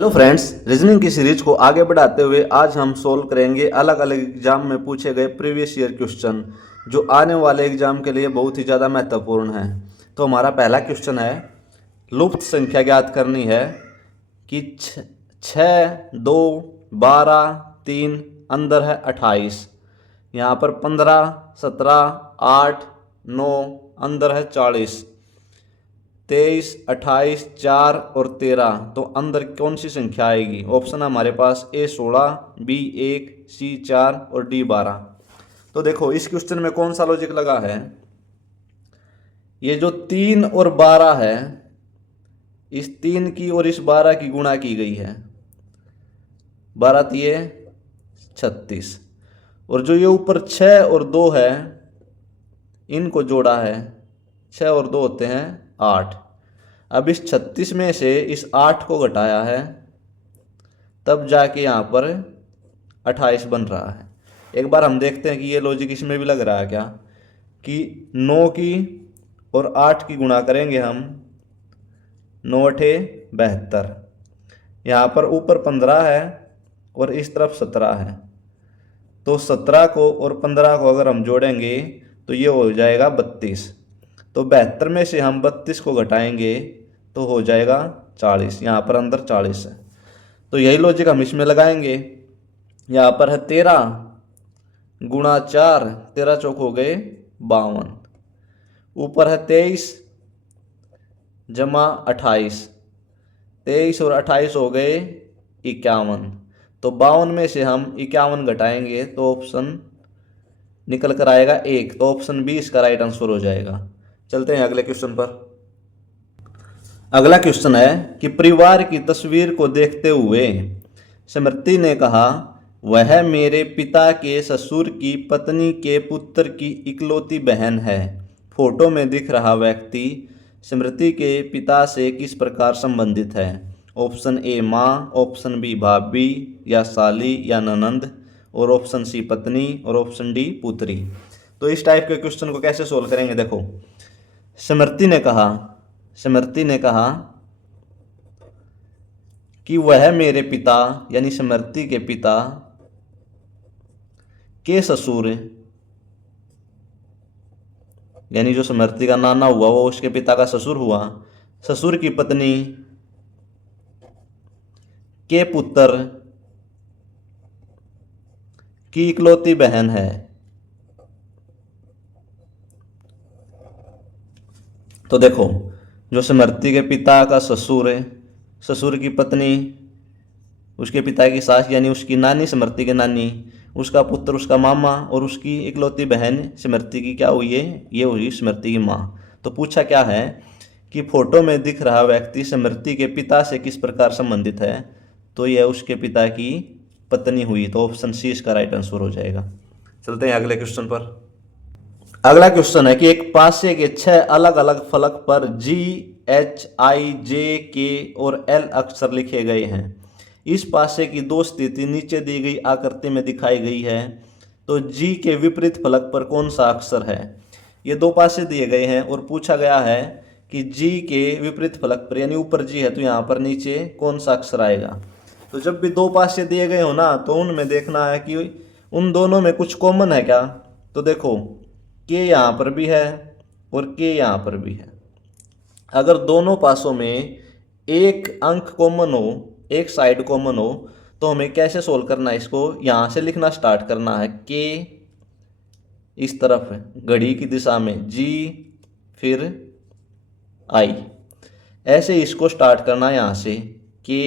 Hello friends, reasoning की series को आगे बढ़ाते हुए आज हम सोल्व करेंगे अलग अलग एग्जाम में पूछे गए प्रीवियस ईयर क्वेश्चन जो आने वाले एग्जाम के लिए बहुत ही ज़्यादा महत्वपूर्ण है। तो हमारा पहला क्वेश्चन है, लुप्त संख्या ज्ञात करनी है कि 6, 2, 12, 3 अंदर है 28। यहाँ पर 15, 17, 8, 9 अंदर है 40, 23, 28, 4 और 13। तो अंदर कौन सी संख्या आएगी? ऑप्शन है हमारे पास A 16, B 1, C 4 और D 12। तो देखो इस क्वेश्चन में कौन सा लॉजिक लगा है, ये जो 3 और 12 है, इस 3 की और इस 12 की गुणा की गई है, 12 तिये 36, और जो ये ऊपर 6 और 2 है इनको जोड़ा है, 6 और 2 होते हैं 8। अब इस 36 में से इस 8 को घटाया है तब जाके यहाँ पर 28 बन रहा है। एक बार हम देखते हैं कि ये लॉजिक इसमें भी लग रहा है क्या, कि 9 की और 8 की गुणा करेंगे हम, 9 अठे 72, यहाँ पर ऊपर 15 है और इस तरफ 17 है, तो 17 को और 15 को अगर हम जोड़ेंगे तो ये हो जाएगा 32। तो 72 में से हम 32 को घटाएंगे तो हो जाएगा 40, यहाँ पर अंदर 40 है। तो यही लॉजिक हम इसमें लगाएंगे। यहाँ पर है 13 गुणा 4, 13 चौक हो गए 52, ऊपर है 23 जमा 28, 23 और 28 हो गए 51। तो 52 में से हम 51 घटाएंगे तो ऑप्शन निकल कर आएगा 1। तो ऑप्शन बी इसका राइट आंसर हो जाएगा। चलते हैं अगले क्वेश्चन पर। अगला क्वेश्चन है कि परिवार की तस्वीर को देखते हुए स्मृति ने कहा, वह मेरे पिता के ससुर की पत्नी के पुत्र की इकलौती बहन है। फोटो में दिख रहा व्यक्ति स्मृति के पिता से किस प्रकार संबंधित है? ऑप्शन ए माँ, ऑप्शन बी भाभी या साली या ननंद, और ऑप्शन सी पत्नी, और ऑप्शन डी पुत्री। तो इस टाइप के क्वेश्चन को कैसे सोल्व करेंगे? देखो, स्मृति ने कहा कि वह मेरे पिता यानी स्मृति के पिता के ससुर, यानी जो स्मृति का नाना हुआ वो उसके पिता का ससुर हुआ, ससुर की पत्नी के पुत्र की इकलौती बहन है। तो देखो, जो स्मृति के पिता का ससुर है, ससुर की पत्नी उसके पिता की सास यानी उसकी नानी, स्मृति की नानी, उसका पुत्र उसका मामा, और उसकी इकलौती बहन स्मृति की क्या हुई है? ये हुई स्मृति की माँ। तो पूछा क्या है कि फोटो में दिख रहा व्यक्ति स्मृति के पिता से किस प्रकार संबंधित है? तो यह उसके पिता की पत्नी हुई। तो ऑप्शन सी इसका राइट आंसर हो जाएगा। चलते हैं अगले क्वेश्चन पर। अगला क्वेश्चन है कि एक पासे के 6 अलग अलग फलक पर G, H, I, J, K और L अक्षर लिखे गए हैं। इस पासे की दो स्थिति नीचे दी गई आकृति में दिखाई गई है। तो G के विपरीत फलक पर कौन सा अक्षर है? ये दो पासे दिए गए हैं और पूछा गया है कि G के विपरीत फलक पर, यानी ऊपर G है तो यहाँ पर नीचे कौन सा अक्षर आएगा? तो जब भी दो पासे दिए गए हो ना, तो उनमें देखना है कि उन दोनों में कुछ कॉमन है क्या। तो देखो, के यहाँ पर भी है और के यहाँ पर भी है। अगर दोनों पासों में एक अंक कॉमन हो, एक साइड कॉमन हो, तो हमें कैसे सोल्व करना है इसको? यहाँ से लिखना स्टार्ट करना है, के इस तरफ है घड़ी की दिशा में, जी फिर आई, ऐसे इसको स्टार्ट करना है यहाँ से, के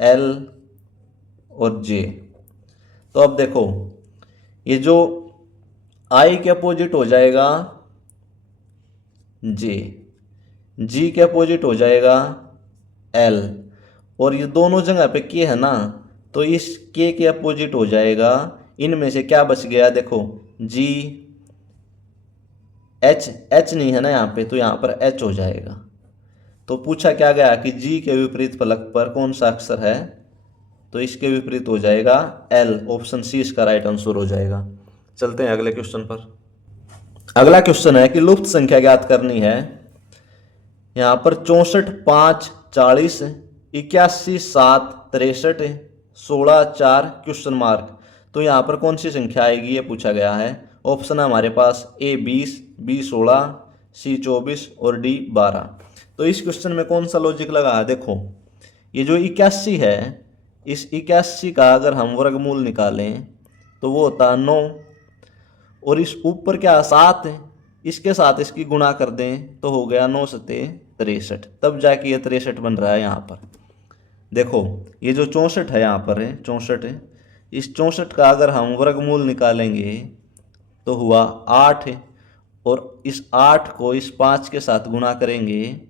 एल और जे। तो अब देखो, ये जो आई के अपोजिट हो जाएगा जे, जी के अपोजिट हो जाएगा एल, और ये दोनों जगह पे के है ना, तो इस के अपोजिट हो जाएगा, इनमें से क्या बच गया? देखो, जी, एच नहीं है ना यहाँ पे, तो यहाँ पर एच हो जाएगा। तो पूछा क्या गया कि जी के विपरीत फलक पर कौन सा अक्षर है? तो इसके विपरीत हो जाएगा एल। ऑप्शन सी इसका राइट आंसर हो जाएगा। चलते हैं अगले क्वेश्चन पर। अगला क्वेश्चन है कि लुप्त संख्या ज्ञात करनी है। यहाँ पर 64, 5, 40 81 7 63 16 4 क्वेश्चन मार्क। तो यहाँ पर कौन सी संख्या आएगी ये पूछा गया है। ऑप्शन है हमारे पास ए 20, बी 16, सी 24 और डी 12। तो इस क्वेश्चन में कौन सा लॉजिक लगा है, देखो ये जो 81 है, इस 81 का अगर हम वर्गमूल निकालें तो वो होता है 9, और इस ऊपर क्या 7 है, इसके साथ इसकी गुणा कर दें तो हो गया 9 सते 63, तब जाके ये 63 बन रहा है। यहाँ पर देखो ये जो 64 है यहाँ पर है 64 है, इस 64 का अगर हम वर्गमूल निकालेंगे तो हुआ 8 है, और इस 8 को इस 5 के साथ गुणा करेंगे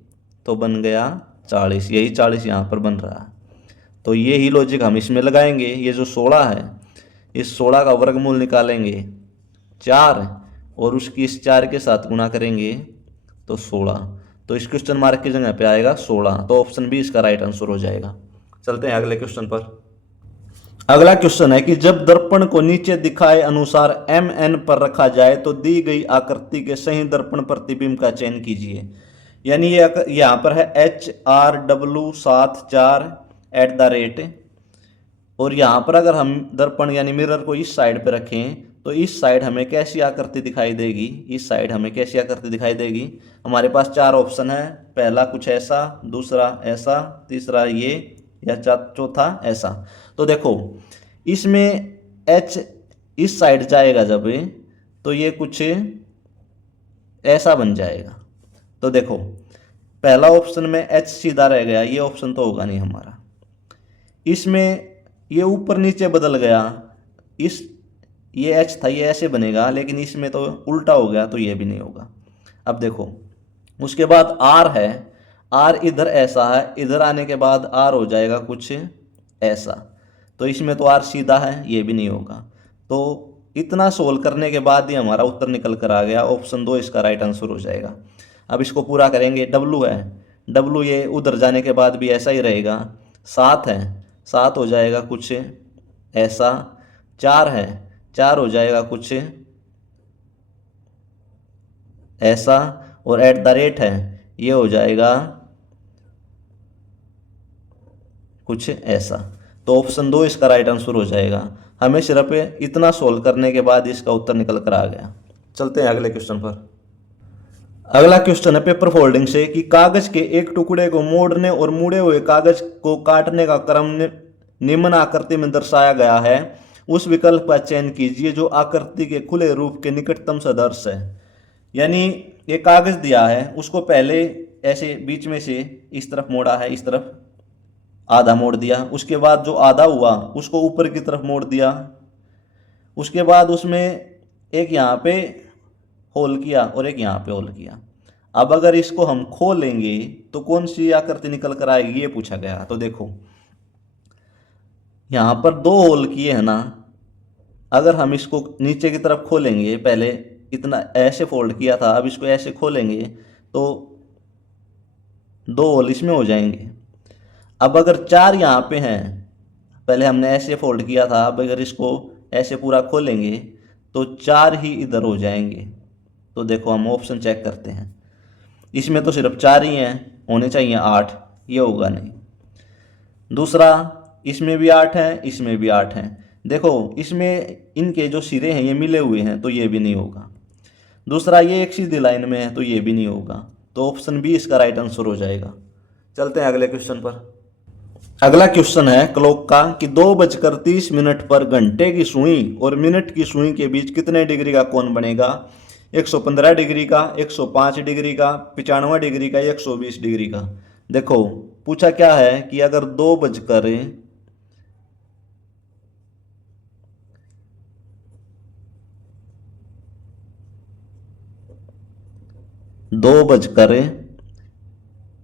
तो बन गया 40, यही 40 यहाँ पर बन रहा है। तो ये ही लॉजिक हम इसमें लगाएंगे। ये जो 16 है, इस 16 का वर्गमूल निकालेंगे 4, और उसकी इस 4 के साथ गुणा करेंगे तो 16, तो इस क्वेश्चन मार्क की जगह पे आएगा 16। तो ऑप्शन बी इसका राइट आंसर हो जाएगा। चलते हैं अगले क्वेश्चन पर। अगला क्वेश्चन है कि जब दर्पण को नीचे दिखाए अनुसार mn पर रखा जाए तो दी गई आकृति के सही दर्पण प्रतिबिंब का चयन कीजिए। यानी ये यहाँ पर है HRW74 और यहाँ पर अगर हम दर्पण यानी मिरर को इस साइड पे रखें तो इस साइड हमें कैसी आकृति दिखाई देगी, इस साइड हमें कैसी आकृति दिखाई देगी। हमारे पास 4 ऑप्शन है, पहला कुछ ऐसा, दूसरा ऐसा, तीसरा ये, या चौथा ऐसा। तो देखो इसमें H इस साइड जाएगा जब, तो ये कुछ ऐसा बन जाएगा। तो देखो पहला ऑप्शन में H सीधा रह गया, ये ऑप्शन तो होगा नहीं हमारा। इसमें ये ऊपर नीचे बदल गया, इस ये H था ये ऐसे बनेगा, लेकिन इसमें तो उल्टा हो गया, तो ये भी नहीं होगा। अब देखो उसके बाद R है, R इधर ऐसा है, इधर आने के बाद R हो जाएगा कुछ ऐसा, तो इसमें तो R सीधा है, ये भी नहीं होगा। तो इतना सोल्व करने के बाद ही हमारा उत्तर निकल कर आ गया, ऑप्शन 2 इसका राइट आंसर हो जाएगा। अब इसको पूरा करेंगे। W है, W ये उधर जाने के बाद भी ऐसा ही रहेगा। 7 है, 7 हो जाएगा कुछ ऐसा। 4 है, 4 हो जाएगा कुछ ऐसा, और @ है, ये हो जाएगा कुछ ऐसा। तो ऑप्शन 2 इसका राइट आंसर हो जाएगा। हमें सिर्फ इतना सोल्व करने के बाद इसका उत्तर निकल कर आ गया। चलते हैं अगले क्वेश्चन पर। अगला क्वेश्चन है पेपर फोल्डिंग से कि कागज के एक टुकड़े को मोड़ने और मुड़े हुए कागज को काटने का क्रम निम्न आकृति में दर्शाया गया है। उस विकल्प का चयन कीजिए जो आकृति के खुले रूप के निकटतम सदृश है। यानी ये कागज दिया है, उसको पहले ऐसे बीच में से इस तरफ मोड़ा है, इस तरफ आधा मोड़ दिया, उसके बाद जो आधा हुआ उसको ऊपर की तरफ मोड़ दिया, उसके बाद उसमें एक यहाँ पे होल किया और एक यहाँ पे होल किया। अब अगर इसको हम खोलेंगे तो कौन सी आकृति निकल कर आएगी ये पूछा गया। तो देखो यहाँ पर 2 होल किए हैं ना, अगर हम इसको नीचे की तरफ खोलेंगे, पहले इतना ऐसे फोल्ड किया था, अब इसको ऐसे खोलेंगे तो 2 होल इसमें हो जाएंगे। अब अगर 4 यहाँ पे हैं, पहले हमने ऐसे फोल्ड किया था, अब अगर इसको ऐसे पूरा खोलेंगे तो 4 ही इधर हो जाएंगे। तो देखो हम ऑप्शन चेक करते हैं, इसमें तो सिर्फ 4 ही हैं, होने चाहिए 8, ये होगा नहीं। दूसरा इसमें भी 8 हैं, इसमें भी 8 हैं। देखो इसमें इनके जो सिरे हैं ये मिले हुए हैं, तो ये भी नहीं होगा। दूसरा ये एक सीधी लाइन में है, तो ये भी नहीं होगा। तो ऑप्शन बी इसका राइट आंसर हो जाएगा। चलते हैं अगले क्वेश्चन पर। अगला क्वेश्चन है क्लॉक का कि 2:30 पर घंटे की सुई और मिनट की सुई के बीच कितने डिग्री का कोण बनेगा। 115 डिग्री का, 105 डिग्री का, 95 डिग्री का, 120 डिग्री का। देखो पूछा क्या है कि अगर 2 बजकर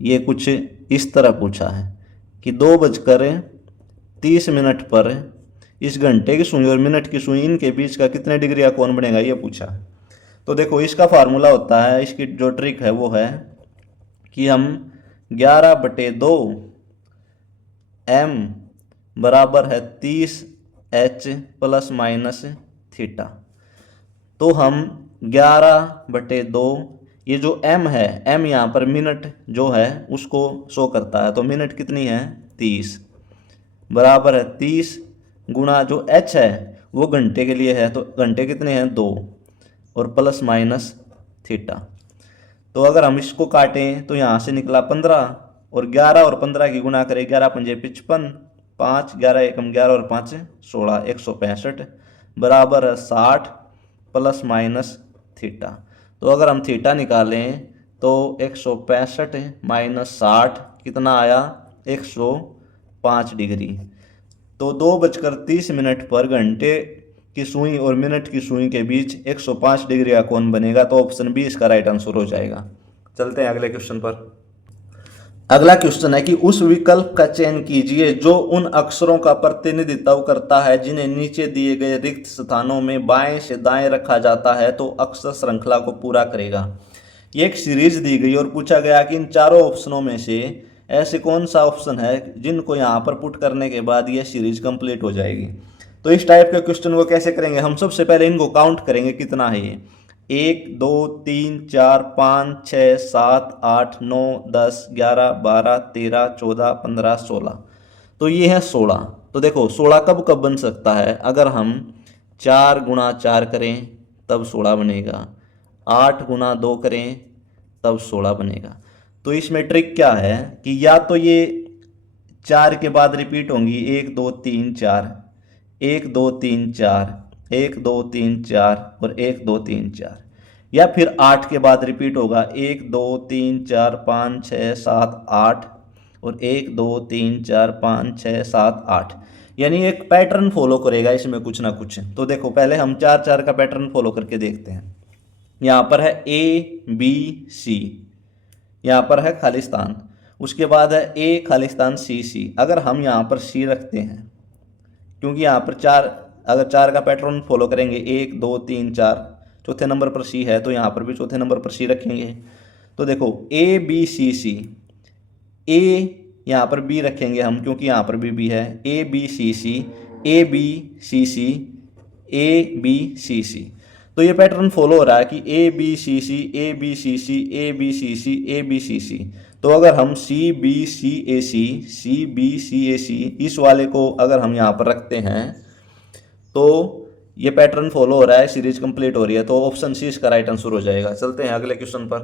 ये कुछ इस तरह पूछा है कि 2:30 पर इस घंटे की सुई और मिनट की सुई इनके बीच का कितने डिग्री का कोण बनेगा ये पूछा। तो देखो इसका फार्मूला होता है, इसकी जो ट्रिक है वो है कि हम 11/2 m बराबर है 30h ± थीटा। तो हम 11/2 ये जो m है, m यहाँ पर मिनट जो है उसको शो करता है, तो मिनट कितनी है 30 बराबर है 30 गुणा जो h है वो घंटे के लिए है, तो घंटे कितने हैं 2 और प्लस माइनस थीटा। तो अगर हम इसको काटें तो यहाँ से निकला 15 और 11 और 15 की गुणा करें, 11 पंजे 55, 5 11 एकम 11 और 5 16 165 बराबर है 60 प्लस माइनस थीटा। तो अगर हम थीटा निकालें तो 165 माइनस 60 कितना आया 105 डिग्री। तो 2:30 पर घंटे की सुई और मिनट की सुई के बीच 105 डिग्री का कोण बनेगा, तो ऑप्शन बी इसका राइट आंसर हो जाएगा। चलते हैं अगले क्वेश्चन पर। अगला क्वेश्चन है कि उस विकल्प का चयन कीजिए जो उन अक्षरों का प्रतिनिधित्व करता है जिन्हें नीचे दिए गए रिक्त स्थानों में बाएं से दाएं रखा जाता है तो अक्षर श्रृंखला को पूरा करेगा। ये एक सीरीज दी गई और पूछा गया कि इन चारों ऑप्शनों में से ऐसे कौन सा ऑप्शन है जिनको यहाँ पर पुट करने के बाद यह सीरीज कंप्लीट हो जाएगी। तो इस टाइप के क्वेश्चन को कैसे करेंगे, हम सबसे पहले इनको काउंट करेंगे कितना है ये 1 2 3 4 5 6 7 8 9 10 11 12 13 14 15 16। तो ये है 16। तो देखो 16 कब कब बन सकता है, अगर हम 4 गुणा 4 करें तब 16 बनेगा, 8 गुणा 2 करें तब 16 बनेगा। तो इसमें ट्रिक क्या है कि या तो ये 4 के बाद रिपीट होंगी 1 2 3 4, 1 2 3 4, 1 2 3 4 और 1 2 3 4, या फिर 8 के बाद रिपीट होगा 1 2 3 4 5 6 7 8 और 1 2 3 4 5 6 7 8, यानी एक पैटर्न फॉलो करेगा इसमें कुछ ना कुछ। तो देखो पहले हम 4 4 का पैटर्न फॉलो करके देखते हैं। यहाँ पर है ABC, यहाँ पर है खालिस्तान, उसके बाद है A खालिस्तान CC। अगर हम यहाँ पर C रखते हैं, क्योंकि यहाँ पर 4, अगर 4 का पैटर्न फॉलो करेंगे 1 2 3 4, चौथे नंबर पर C है तो यहाँ पर भी चौथे नंबर पर C रखेंगे। तो देखो ABCC, A यहाँ पर B रखेंगे हम क्योंकि यहाँ पर भी B है, ABCC ABCC ABCC। तो ये पैटर्न फॉलो हो रहा है कि ABCC ABCC ABCC ABCC। तो अगर हम CBCAC CBCAC इस वाले को अगर हम यहाँ पर रखते हैं तो ये पैटर्न फॉलो हो रहा है, सीरीज कंप्लीट हो रही है, तो ऑप्शन सी इसका राइट आंसर हो जाएगा। चलते हैं अगले क्वेश्चन पर।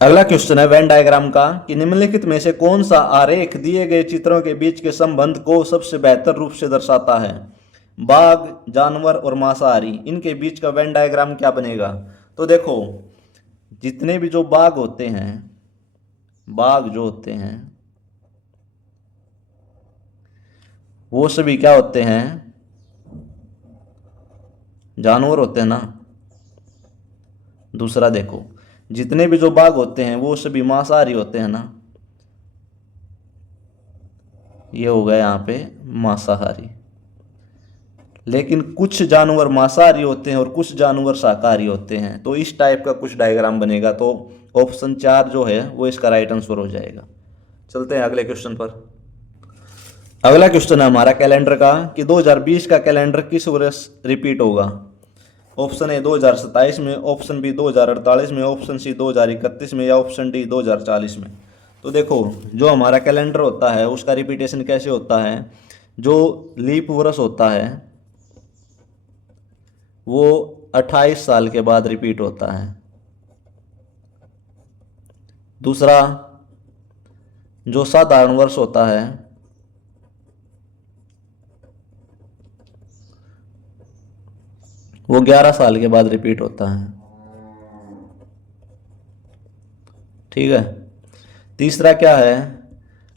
अगला क्वेश्चन है वेन डायग्राम का कि निम्नलिखित में से कौन सा आरेख दिए गए चित्रों के बीच के संबंध को सबसे बेहतर रूप से दर्शाता है। बाघ, जानवर और मांसाहारी, इनके बीच का वेन डायग्राम क्या बनेगा। तो देखो जितने भी जो बाघ होते हैं, बाघ जो होते हैं वो सभी क्या होते हैं, जानवर होते हैं ना। दूसरा देखो जितने भी जो बाघ होते हैं वो सभी मांसाहारी होते हैं ना, ये हो गया यहाँ पे मांसाहारी। लेकिन कुछ जानवर मांसाहारी होते हैं और कुछ जानवर शाकाहारी होते हैं, तो इस टाइप का कुछ डायग्राम बनेगा। तो ऑप्शन 4 जो है वो इसका राइट आंसर हो जाएगा। चलते हैं अगले क्वेश्चन पर। अगला क्वेश्चन है हमारा कैलेंडर का कि 2020 का कैलेंडर किस वर्ष रिपीट होगा। ऑप्शन ए 2027 में, ऑप्शन बी 2048 में, ऑप्शन सी 2031 में, या ऑप्शन डी 2040 में। तो देखो जो हमारा कैलेंडर होता है उसका रिपीटेशन कैसे होता है, जो लीप वर्ष होता है वो 28 साल के बाद रिपीट होता है। दूसरा जो साधारण वर्ष होता है वो 11 साल के बाद रिपीट होता है। ठीक है। तीसरा क्या है,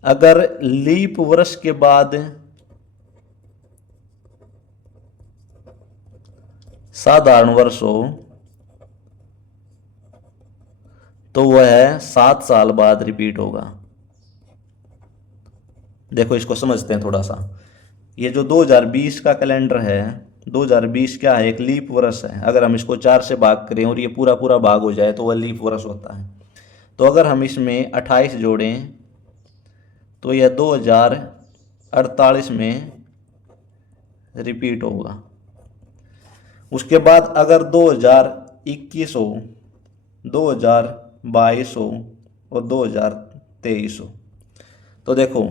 अगर लीप वर्ष के बाद साधारण वर्ष हो तो वह 7 साल बाद रिपीट होगा। देखो इसको समझते हैं थोड़ा सा। ये जो 2020 का कैलेंडर है, 2020 क्या है, एक लीप वर्ष है। अगर हम इसको 4 से भाग करें और ये पूरा पूरा भाग हो जाए तो वह लीप वर्ष होता है। तो अगर हम इसमें 28 जोड़ें तो यह 2048 में रिपीट होगा। उसके बाद अगर 2021 हो 2022 हो और 2023 हो। तो देखो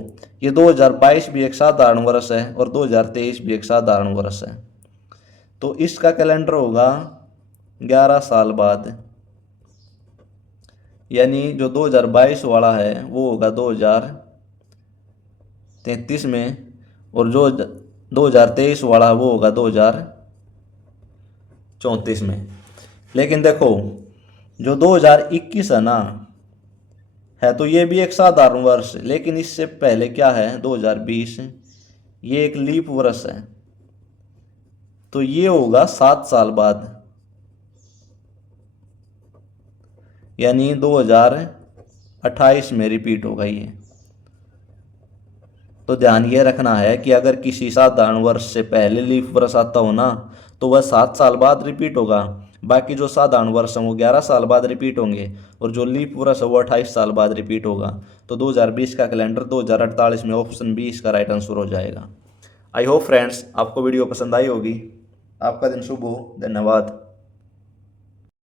ये 2022 भी एक साधारण वर्ष है और 2023 भी एक साधारण वर्ष है। तो इसका कैलेंडर होगा 11 साल बाद, यानी जो 2022 वाला है वो होगा 2033 में, और जो 2023 वाला वो होगा 2034 में। लेकिन देखो जो 2021 है ना, है तो ये भी एक साधारण वर्ष, लेकिन इससे पहले क्या है 2020, ये एक लीप वर्ष है, तो ये होगा 7 साल बाद, यानी 2028 में रिपीट होगा ये। तो ध्यान ये रखना है कि अगर किसी साधारण वर्ष से पहले लीप वर्ष आता हो ना तो वह 7 साल बाद रिपीट होगा, बाकी जो साधारण वर्ष हैं वो 11 साल बाद रिपीट होंगे, और जो लीप वर्ष है वो 28 साल बाद रिपीट होगा। तो 2020 का कैलेंडर 2048 में ऑप्शन बी इसका राइट आंसर हो जाएगा। आई होप फ्रेंड्स आपको वीडियो पसंद आई होगी। आपका दिन शुभ हो। धन्यवाद।